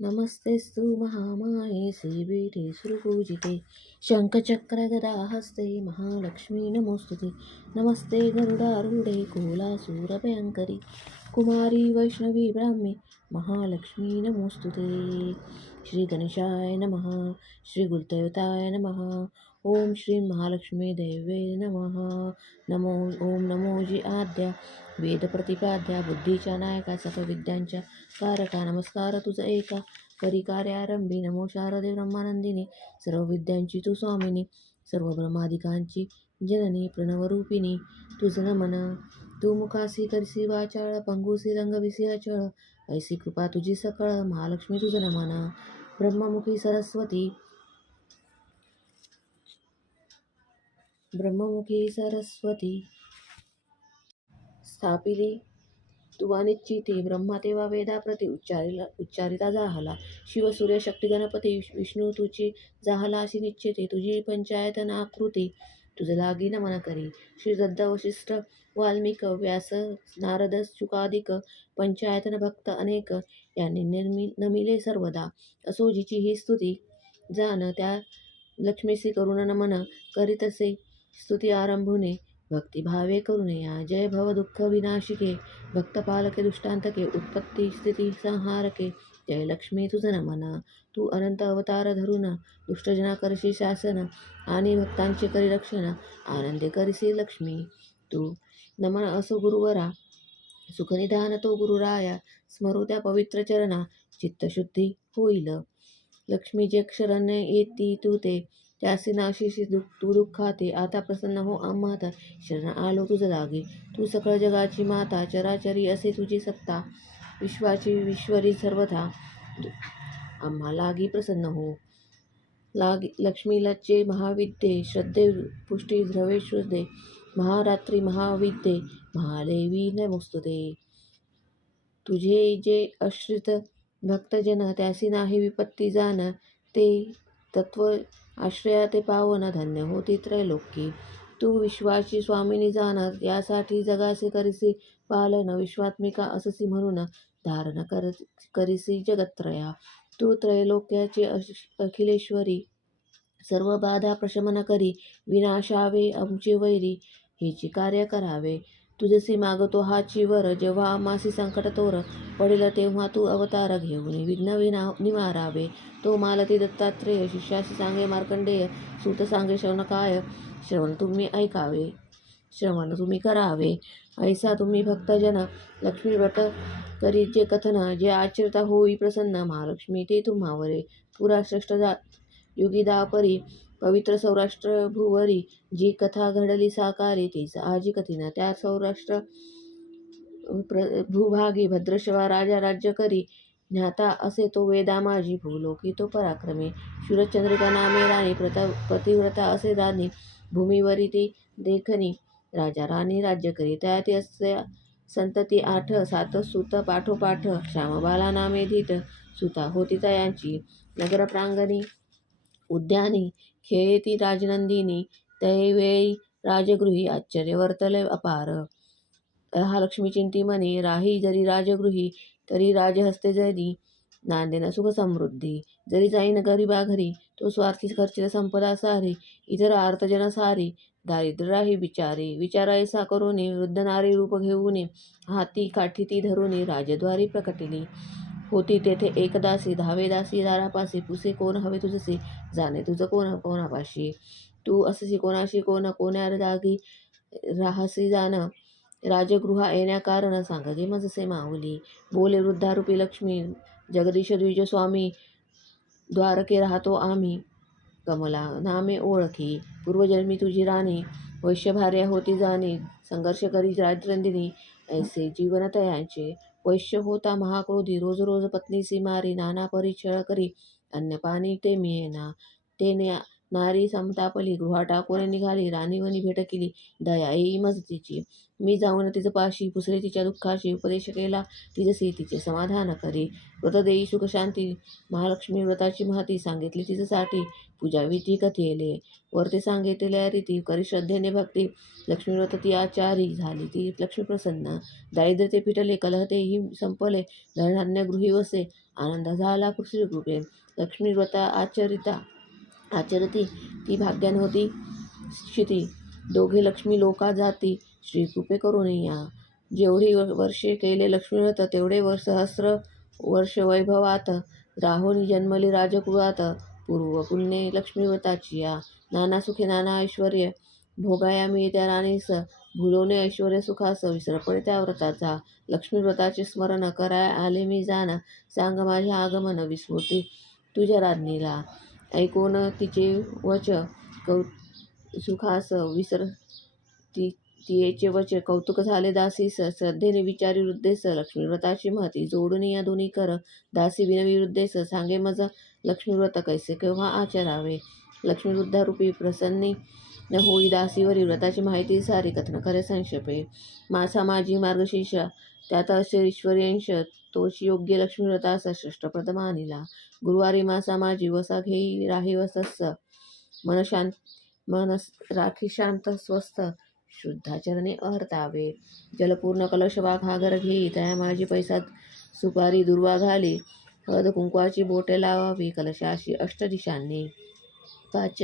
नमस्तेस्तु महामाये श्रीपीठे सुरपूजिते शङ्खचक्रगदाहस्ते महालक्ष्मी नमोस्तुते। नमस्ते गरुडारूढे कोलासूरभयङ्करी कुमारी वैष्णवी ब्राह्मे महालक्ष्मी नमोस्तुते। श्रीगणेशाय नमः श्रीगुरुदेवताय नमः ओम श्री महालक्ष्मी देवे नमः। नमो ओम नमोजी आद्या। वेदप्रतिपाद्या बुद्धीच्या नायका सकल विद्यांच्या कारका नमस्कार तुझ एका करी कार्यारंभी नमो शारदे ब्रह्मानंदिनी. सर्व विद्यांची तू स्वामिनी. सर्व ब्रह्मादिकांची जननी. प्रणवरूपिणी. तुझ नमन. तू मुखासी करसी वाचाळ. पंगुसी रंगविसी अचळ ऐसी कृपा तुझी सकळ. महालक्ष्मी तुझ नमन. ब्रह्ममुखी सरस्वती. ब्रह्ममुखी सरस्वती. स्थापिली. तू अनिश्चिती ब्रह्मा तेव्हा वेदाप्रती उच्चारिला उच्चारिता जाहला. शिव सूर्य शक्ती गणपती विष्णू तुझी जाहला अशी निश्चिते. तुझी पंचायतन आकृती तुझं लागी नमन करी. श्री दत्त वशिष्ठ वाल्मिक व्यास नारद शुकादिक पंचायतन भक्त अनेक यांनी निर्मि नमिले सर्वदा. असो जिची ही स्तुती जाण त्या लक्ष्मीसी करुण नमन करीतसे स्तुती आरंभुने भक्तिभावे करुणया जय भव दुःख विनाशिके भक्तपालके दुष्टांतके उत्पत्ती स्थिती संहारके जय लक्ष्मी तुझ नमना तू अनंत अवतार धरून दुष्टजना करशी शासन आणि भक्तांचे करी रक्षण आनंदे करीसी लक्ष्मी तू नमन असो गुरुवरा सुखनिधान तो गुरुराया स्मरू त्या पवित्र चरणा चित्तशुद्धी होईल. लक्ष्मी जे क्षरण येती तू ते त्यासी अशीशी दुःख तू दुःखाते आता प्रसन्न हो आम्हात शरण आलो तुझं लागे तू सकळ जगाची माता चराचरी असे तुझी सत्ता विश्वाची विश्वरी सर्वथा आम्हा लागी प्रसन्न हो लागी लक्ष्मी महाविद्ये श्रद्धे पुष्टी द्रवे श्रुदे महारात्री महाविद्ये महादेवी नमोस्तुते तुझे जे आश्रित भक्तजन त्यासी नाही विपत्ती जाण ते तत्व आश्रया ते पावन धन्य होती त्रैलोकी. तू विश्वाची स्वामिनी जाणत यासाठी जगासे करिसी पालन विश्वात्मिका अससी म्हणून धारण कर करिसी जगत्रया तू त्रैलोक्याची अखिलेश्वरी सर्व बाधा प्रशमन करी विनाशावे आमचे वैरी हिची कार्य करावे. तुझसी मागतो हा चिवर जेव्हा आमासी संकट तोर पडेल तेव्हा तू अवतार घेऊन विघ्न विना निवारावे. तो मालती दत्तात्रेय शिष्याशी सांगे मार्कंडेय सूत सांगे शौनकाय श्रवण तुम्ही ऐकावे श्रवण तुम्ही करावे. ऐसा तुम्ही भक्तजन लक्ष्मी व्रत करी जे कथन जे आचरता होई प्रसन्न महालक्ष्मी ते तुम्हावरे. पुरा श्रेष्ठ जा युगी दापरी पवित्र सौराष्ट्र भूवरी जी कथा घडली साकारी ती साहजी कथिना त्या सौराष्ट्र प्र भूभागी भद्रशवा राजा राज्य करी. ज्ञाता असे तो वेदा माझी भूलोकी तो पराक्रमे. शूरचंद्रिका नामे राणी प्रता पतिव्रता असे दानी. भूमीवरी ती देखणी राजा राणी राज्य करी. त्यात असे संतती आठ सात सुत पाठोपाठ. श्यामबाला नामे धीत सुता होती यांची नगर प्रांगणी उद्यानी. खेळेती राजनंदिनी तैवेळी राजगृही आश्चर्य वर्तले अपार. हा लक्ष्मी चिंतीमणी राही जरी राजगृही तरी राजहस्ते जरी नांदेना सुख समृद्धी. जरी जाईन गरिबा घरी तो स्वार्थी खर्चिल संपदा सारी. इतर आर्तजन सारी दारिद्र्य राही बिचारी. विचारायसा ऐसा वृद्ध नारी रूप घेऊने हाती काठी ती धरुनी राजद्वारी प्रकटिली. होती तेथे एकदासी धावे दासी दारापासी पुसे कोण हवे तुझसे? जाणे तुझं कोण कोणापाशी? तू अससी कोणाशी कोण कोण्या जागी राहसी जाण? राजगृहा येण्या कारण सांगजे मजसे माऊली. बोले वृद्धारूपी लक्ष्मी जगदीश द्विज स्वामी द्वारके राहतो आम्ही. कमला नामे ओळखी. पूर्वजन्मी तुझी राणी वैश्यभार्या होती जाणी. संघर्ष करी राजरंदिनी ऐसे जीवन तयांचे वैश्य होता महाक्रोधी. रोज रोज पत्नीसी मारी नाना परी करी करी अन्नपाणी ते मिळेना तेने नारी समतापली गृहा टाकोरे निघाली राणीवनी भेट केली दया येई मजतीची. मी जाऊन तिचं पाशी पुसरे तिच्या दुःखाशी उपदेश केला तिजसी तिचे समाधान करी. व्रत सुखशांती महालक्ष्मी व्रताची महती सांगितली तिच्यासाठी. पूजा विधी कथेले वरती सांगितलेल्या रीती करी श्रद्धेने भक्ती. लक्ष्मी व्रत ती आचारी झाली ती लक्ष्मी प्रसन्न. दारिद्र्य ते पिटले कलहतेही संपले धनधान्य गृही वसे. आनंद झाला श्रीकृपे लक्ष्मी व्रता आचरिता आचरती. ती भाग्यान होती. क्षिती दोघे लक्ष्मी लोका जाती. श्रीकृपे करून या जेवढी व- वर्षे केले लक्ष्मीव्रत तेवढे वर्ष सहस्र वर्ष वैभवात. राहुनी जन्मली राजकुळात. पूर्व पुण्ये लक्ष्मीव्रताची या नाना सुखे नाना ऐश्वर्य. भोगाया मी त्या राणीस. भुलवणे ऐश्वर्य सुखास. विसरपणे त्या व्रताचा. लक्ष्मीव्रताचे स्मरण कराय आले मी जाण. सांग माझ्या आगमन विस्मृती तुझ्या राज्ञीला ऐकून तिचे वच कौ सुखास विसर ती तियेचे वच कौतुक झाले. दासीस श्रद्धेने विचारी वृद्धेस लक्ष्मीव्रताची महती जोडून या दोन्ही कर. दासी विनविरुद्धेस सांगे मज लक्ष्मीव्रत कैसे केव्हा आचरावे? लक्ष्मीवृद्धारूपी प्रसन्नी न होई दासीवरी व्रताची माहिती सारी कथन करे संक्षेपे. मासा माझी मार्गशीर्ष त्यात असे ईश्वरींश तोच योग्य लक्ष्मीव्रता सश्रेष्ठ श्रेष्ठप्रद गुरुवारी मासा माझी वसा घेई राही वसस्स. मन शांत राखी शांत स्वस्थ. शुद्धाचरणे अहर्तावे. जलपूर्ण कलश वाघागर घेई. तया माझी पैसा सुपारी दुर्वा घाली. हळद कुंकवाची बोटे लावावी. कलशाशी अष्टदिशांनी पाच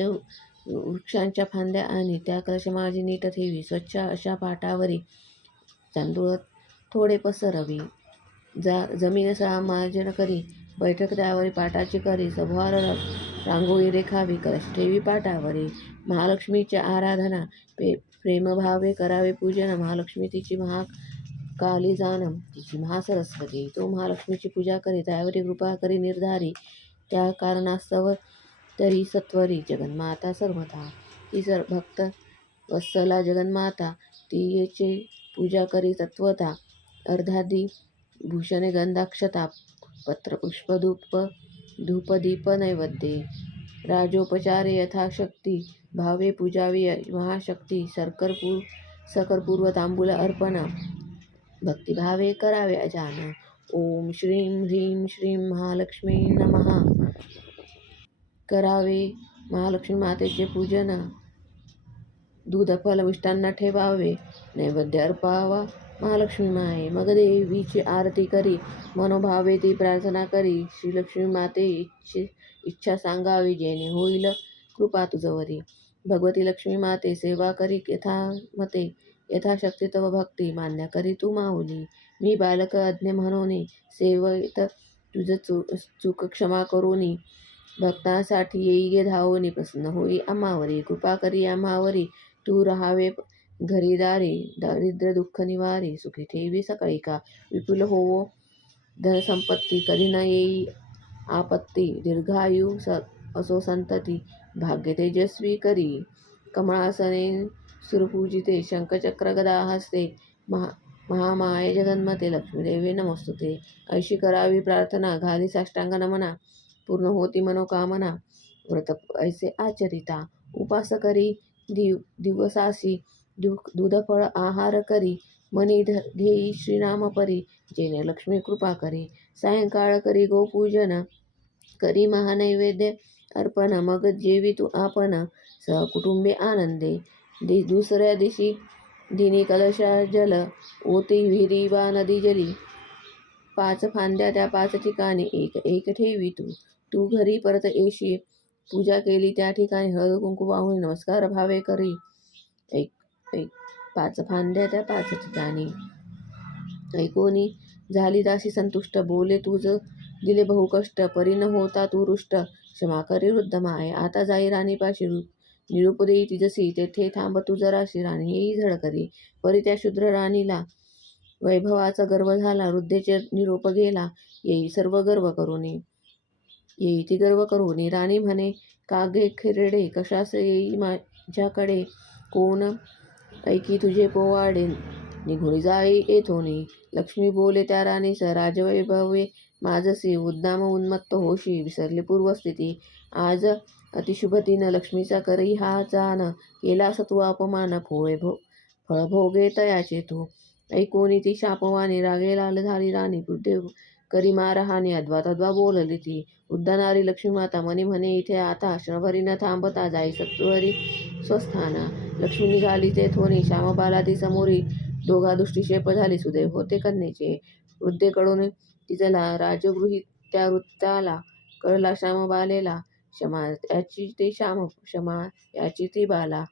वृक्षांच्या फांद्या आणि त्या कलश माझी नीट ठेवी. स्वच्छ अशा पाटावरी. तांदूळ थोडे पसरवी. जा जमीन सळा मार्जन करी बैठक त्यावरी पाटाची करी सभार रांगोळी रेखावी कष्टेवी ठेवी पाटावरी. महालक्ष्मीची आराधना पे प्रेमभावे करावे पूजन महालक्ष्मी तिची महा काली जानम तिची महासरस्वती. तो महालक्ष्मीची पूजा करी त्यावरी कृपा करी निर्धारी. त्या कारणास्तव तरी सत्वरी जगन्माता सर्वथा. ती सर भक्त वत्सला जगन्माता तिचे पूजा करी तत्वता अर्धादी भूषणे गंधाक्षता पत्र पुष्पधूप धूपदीप नैवेद्ये राजोपचारे यथाशक्ती भावे पूजावी महाशक्ती सरकरपूर सकरपूर्व तांबूल अर्पण भक्तिभावे करावे अजान ओम श्रीं ह्रीं श्रीं महालक्ष्मी नमः करावे महालक्ष्मी मातेचे पूजन दूध फल ठेवावे नैवेद्य अर्पावा महालक्ष्मी माये. मग देवीची आरती करी मनोभावे ती प्रार्थना करी. श्रीलक्ष्मी माते इच्छे इच्छा सांगावी जेणे होईल कृपा तुझवरी भगवती लक्ष्मी माते सेवा करी यथामते. यथाशक्ती तव भक्ती मान्य करी तू माऊली. मी बालक अज्ञ म्हणून सेवत तुझ चू चूक क्षमा करूनी. भक्तांसाठी येई गे धावोनी प्रसन्न होई आम्हावरी. कृपा करी आम्हावरी. तू राहावे घरी दारी दारिद्र्य दुःख निवारी सुखी ठेवी सकाळी का? विपुल होवो. धनसंपत्ती कधी न येई. आपत्ती दीर्घायु स असो संतती. भाग्य तेजस्वी करी. कमळासने सुरपूजिते शंखचक्र गदा हस्ते. महा महामाये जगन्मते. लक्ष्मीदेवी नमस्तुते. ऐशी करावी प्रार्थना. घाली साष्टांग नमना. पूर्ण होती मनोकामना. व्रत ऐसे आचरिता. उपास करी. दिव दिवसासी. दु दुधफळ आहार करी मनी ध घेई श्रीनाम परी जेने लक्ष्मी कृपा करी. सायंकाळ करी गोपूजन करी महानैवेद्य अर्पण मग जेवी तू आपण सहकुटुंबे आनंदे. दि दुसऱ्या दिवशी दिनी कलशा जल ओती विहिरी वा नदी जली. पाच फांद्या त्या पाच ठिकाणी एक एक ठेवी तू. तू घरी परत येशी पूजा केली त्या ठिकाणी हळद कुंकू वाहून नमस्कार भावे करी. एक एक पाच फांद्या त्या पाच ठिकाणी. ऐकोनी झाली दासी संतुष्ट बोले तुझ. दिले बहुकष्ट परी न होता तू रुष्ट. क्षमा करी वृद्ध माय आता जाई राणीपाशी रु निरूप देई तिजसी तेथे थांब तू जराशी राणी येई झडकरी परी त्या शूद्र राणीला. वैभवाचा गर्व झाला वृद्धेचे निरोप गेला. येई सर्व गर्व करुनी येई ती गर्व करुनी राणी म्हणे कागे खिरडे कशास येई माझ्याकडे? कोण ऐकी तुझे पोवाडे निघून जाई येथोनी. लक्ष्मी बोले त्या राणीस राजवैभवे माझसी उद्दाम उन्मत्त होशी विसरली पूर्वस्थिती. आज अतिशुभतीनं लक्ष्मीचा करी हा जान केला तू अपमान फोळे भो फळभोगे तयाचे तू. ऐकोनी ती शापवानी रागे लाल झाली राणी वृद्धे करी मारहाणी अद्वा तद्वा बोलली ती. उद्दानारी लक्ष्मी माता मनी म्हणे इथे आता क्षणभरी न थांबता जाई सत्वरी. स्वस्थाना. लक्ष्मी निघाली ते थोनी श्यामबाला ती समोरी दोघा दृष्टी शेप झाली. सुदैव होते कन्येचे. वृद्धेकडून तिजला राजगृही त्या वृत्ताला कळला श्यामबालेला क्षमा. याची ते श्याम क्षमा. याची ती बाला.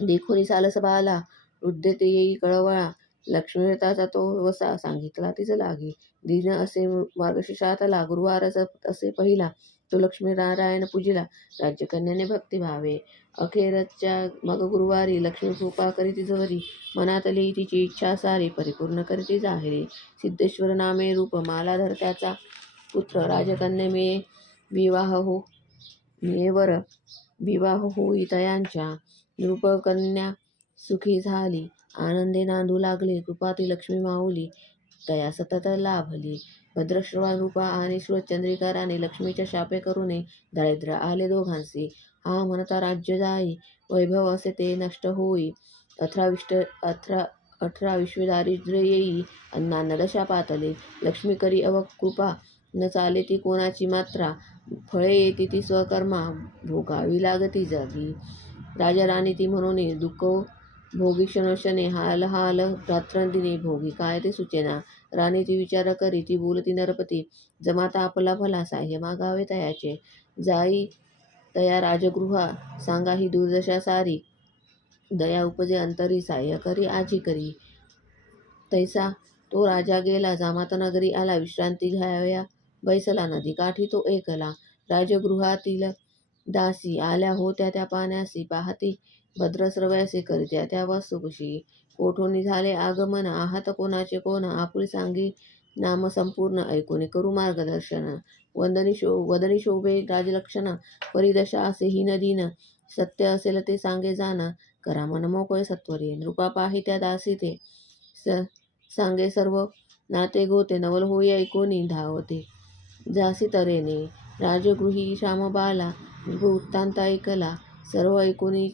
देखोनी सालस बाला वृद्धे ते येई कळवळा. लक्ष्मीव्रताचा तो वसा सांगितला तिचं लागी दिन असे मार्गशीर्षातला गुरुवारच असे पहिला तो लक्ष्मी नारायण पूजिला राज्यकन्याने भक्ती भावे. अखेरच्या मग गुरुवारी लक्ष्मी कृपा करी जवरी मनातली तिची इच्छा सारी परिपूर्ण करीती जाहिरी. सिद्धेश्वर नामे रूप मालाधर त्याचा पुत्र राजकन्या मे विवाह हो मेवर विवाह होई तयांच्या नृपकन्या सुखी झाली आनंदे नांदू लागले कृपाती लक्ष्मी माऊली तया सतत लाभली. भद्रश्रवा रूपा आणि श्रोचंद्रिका राणी लक्ष्मीच्या शापे करूने दारिद्र्य आले दोघांसी हा म्हणता राज्य जाई वैभव असे ते नष्ट होई. अथराविष्ट अथरा अठरा अठरा दारिद्र्य येई अन्नान्न दशा पातले. लक्ष्मी करी अव कृपा न चाले ती कोणाची मात्रा. फळे येती ती स्वकर्मा भोगावी लागती जागी. राजा राणी ती म्हणून दुःख भोगी क्षणोक्षणे हाल हाल रात्रंदिनी भोगी काय ते सुचेना. राणी ती विचार करी ती बोलती नरपती जमाता आपला भला साह्य मागावे तयाचे. जाई तया राजगृहा सांगा ही दुर्दशा सारी. दया उपजे अंतरी साह्य करी आजी करी. तैसा तो राजा गेला जामाता नगरी आला विश्रांती घ्याव्या बैसला नदी काठी तो एकला. राजगृहातील दासी आल्या होत्या त्या पाण्यासी पाहती भद्रस्रवयासी करित्या त्या वस्तुकुशी. कोठोनी झाले आगमन आहात कोणाचे कोण आपुल सांगी नाम संपूर्ण ऐकून करू मार्गदर्शन. वंदनी शो वदनी शोभे राजलक्षण परिदशा असे ही नदीनं सत्य असेल ते सांगे जाना करा मन मोकळे सत्वरी नृपा पाही त्या दासी ते स सांगे सर्व नाते गोते नवल होई ऐकोनी धावते. जासी तरेने राजगृही श्यामबाला वृत्तांत ऐकला. सर्व ऐकोनी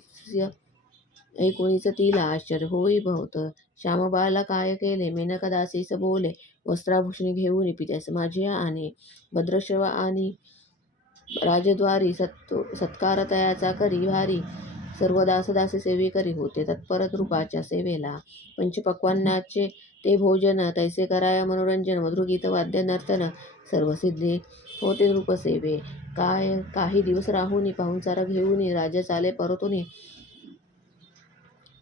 ऐकोनीच तिला आश्चर्य होई बहुत. श्यामबाला काय केले? मेनकदासीस बोले वस्त्राभूषणी घेऊन पित्यास माझी आणि भद्रश्रव आणि राजद्वारी सत् सत्कार तयाचा करी भारी. सर्व दासदासी सेवे करी होते. तत्पर रूपाच्या सेवेला पंचपक्वान्नाचे ते भोजन तैसे कराया मनोरंजन मधुरगीत वाद्य नर्तन सर्व सिद्धे होते रूपसेवे. काय काही दिवस राहून पाहुणचारा घेऊन राजा चाले परतून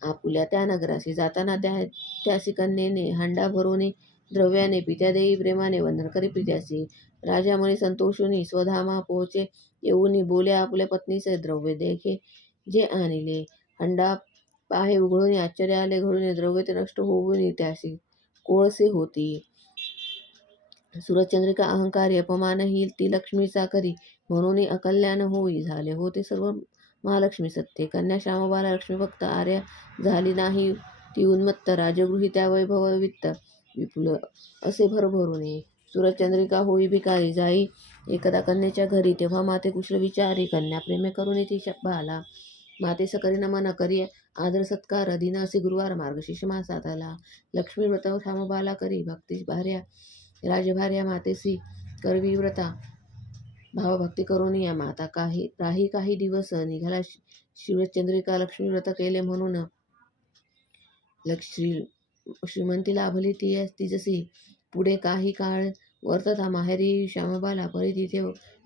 आपुल्या त्या नगराशी जाताना त्या त्या कन्येने हांडा भरून द्रव्याने पित्यादेवी प्रेमाने वंदन करी पित्यासी राजामणी संतोषुनी स्वधामा पोहोचे येऊनी बोले आपल्या पत्नीचे द्रव्य देखे जे आणले. हंडा पाहे उघडून आश्चर्य आले घडून द्रव्य ते नष्ट होऊन त्याशी कोळसे होती. सूरजचंद्रिका अहंकारी अपमान ही ती लक्ष्मीचा करी म्हणून अकल्याण होई झाले होते सर्व महालक्ष्मी सत्य. कन्या श्यामबाला लक्ष्मी भक्त आर्य झाली नाही ती उन्मत्त राजगृही त्या वैभव वित्त विपुल असे भरभरून सूरजचंद्रिका होई भिकारी जाई एकदा कन्याच्या घरी तेव्हा माते कुशल विचारी कन्या प्रेमे करून ती बाला माते सकरी नमन करी आदर सत्कार दिन असे गुरुवार मार्गशीर्ष मासात आला. लक्ष्मी व्रत श्यामबाला करी भक्तीश भार्या राजभार्या मातेसी करवी व्रता. भावभक्ती करून या माता काही काही काही दिवस निघाला शिवचंद्रिका लक्ष्मी व्रत केले म्हणून. लक्ष्मी श्रीमंती लाभली ती तिजसी. पुढे काही काळ वर्तता माहेरी श्यामबाला परी तिथे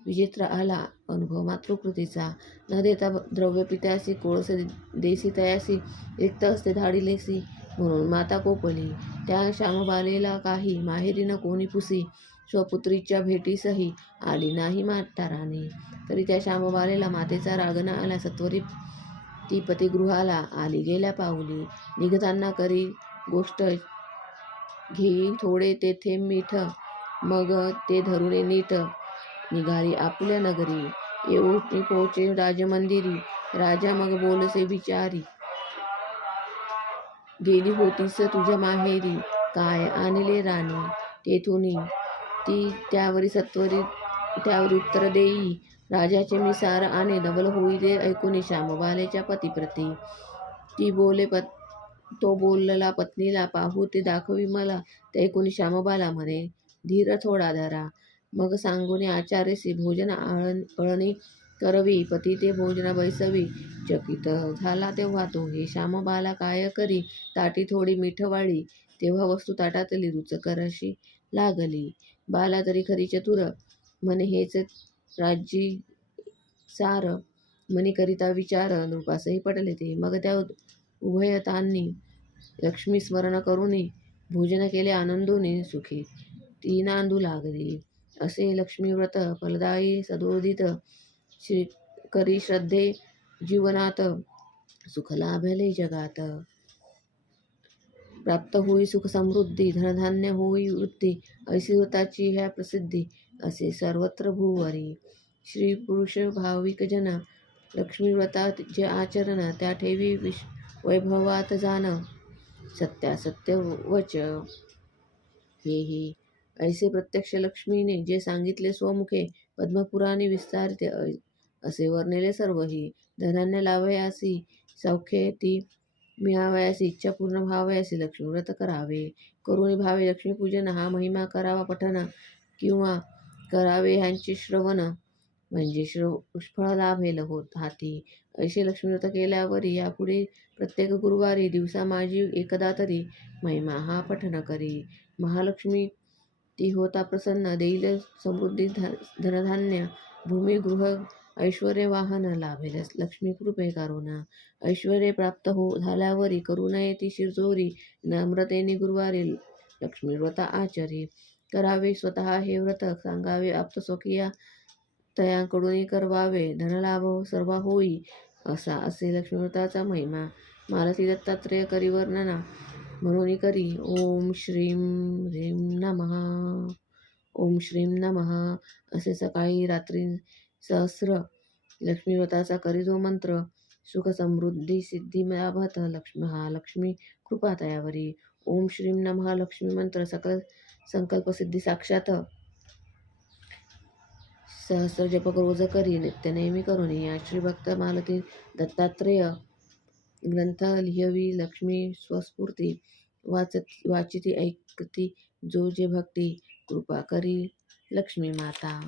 विचित्र आला अनुभव मातृकृतीचा. न देता द्रव्य पित्यासी कोळसे देसी तयासी रिक्त असते धाडीलेसी म्हणून माता कोपली. त्या श्यामबालेला काही माहेरी न कोणी पुसी. स्वपुत्रीच्या भेटीसही आली नाही म्हाताराने. तरी त्या श्यामबालेला मातेचा राग आला सत्वरी ती पतिगृहाला आली गेल्या पाऊली निघताना करी गोष्ट घेई थोडे तेथे मीठ मग ते धरुणे नीट. निघाली आपल्या नगरी. येऊ पोचे राजमंदिरी. राजा मग बोलसे विचारी गेली होतीस तुझ्या माहेरी. काय आणले राणी? तेथून ती त्यावरी सत्वरी त्यावर उत्तर देई. राजाचे मी सार आणि नवल होई ते ऐकून श्यामबालेच्या पतीप्रती. ती बोले पत तो बोलला पत्नीला पाहू ते दाखवी मला. ते ऐकून श्यामबाला म्हणे धीर थोडा धरा. मग सांगून आचार्यसी भोजन आळण अळणी करवी. पती ते भोजना बैसवी. चकित झाला तेव्हा तो. हे श्यामबाला काय करी? ताटी थोडी मिठवाळी तेव्हा वस्तू ताटातली रुचकर अशी लागली. बाला तरी खरी चतुर म्हणे हेच राज्यी सार मनी करिता विचार नृपासही पटले ते. मग त्या उभयतांनी लक्ष्मी स्मरण करुनी भोजन केले आनंदोने सुखी. ती नांदू लागली. असे लक्ष्मीव्रत फलदायी सदोदित श्री करी श्रद्धे जीवनात सुख लाभले जगात. प्राप्त होई सुख समृद्धी धनधान्य होई वृद्धी ऐसी व्रताची ह्या प्रसिद्धी असे सर्वत्र भूवरी. श्री पुरुष भाविक जन लक्ष्मी व्रतात जे आचरण त्या ठेवी विश वैभवात जाण सत्यासत्य वच. हे हे. ऐसे प्रत्यक्ष लक्ष्मीने जे सांगितले स्वमुखे पद्मपुराणी विस्तारते असे वर्णिले सर्वही. धनान्य लावयासी सौख्ये ती मिळावयास इच्छा पूर्ण व्हावयासी लक्ष्मी व्रत करावे. करुणी भावे लक्ष्मीपूजन हा महिमा करावा पठन किंवा करावे ह्यांचे श्रवण. म्हणजे श्रव लाभ लाभेल होत. हाती ऐसे लक्ष्मीव्रत केल्यावर यापुढे प्रत्येक गुरुवारी दिवसा माझी एकदा तरी महिमा हा पठन करी. महालक्ष्मी ती होता प्रसन्न देईल समृद्धी ध- धनधान्य भूमिगृह ऐश्वर्य वाहना लाभेलस लक्ष्मी कृपे करुणा. ऐश्वर्य प्राप्त हो झाल्यावरी करुणये ती शिरजोरी. नम्रतेने गुरुवारी लक्ष्मी व्रत आचरी. करावे स्वतः हे व्रत सांगावे. आप्तस्वकीया तयांकडून करवावे. धनलाभ सर्व होई असा असे लक्ष्मीव्रताचा महिमा. मालती दत्तात्रेय करी वर्णना. म्हणून करी. ओम श्रीं ह्रीं नमः. ओम श्रीं नमः. असे सकाळी रात्री सहस्र लक्ष्मीव्रताचा करी जो मंत्र सुख समृद्धी सिद्धी लाभत लक्ष्मी हा लक्ष्मी कृपा तयावरी ओम श्रीम न महालक्ष्मी मंत्र सकल संकल्प सिद्धी साक्षात. सहस्र जपक रोज करी नित्य नेहमी करून या श्रीभक्त मालती दत्तात्रेय ग्रंथ लिहवी लक्ष्मी स्वस्फूर्ती वाचत वाचिती ऐकती जो जे भक्ती कृपा करी लक्ष्मी माता.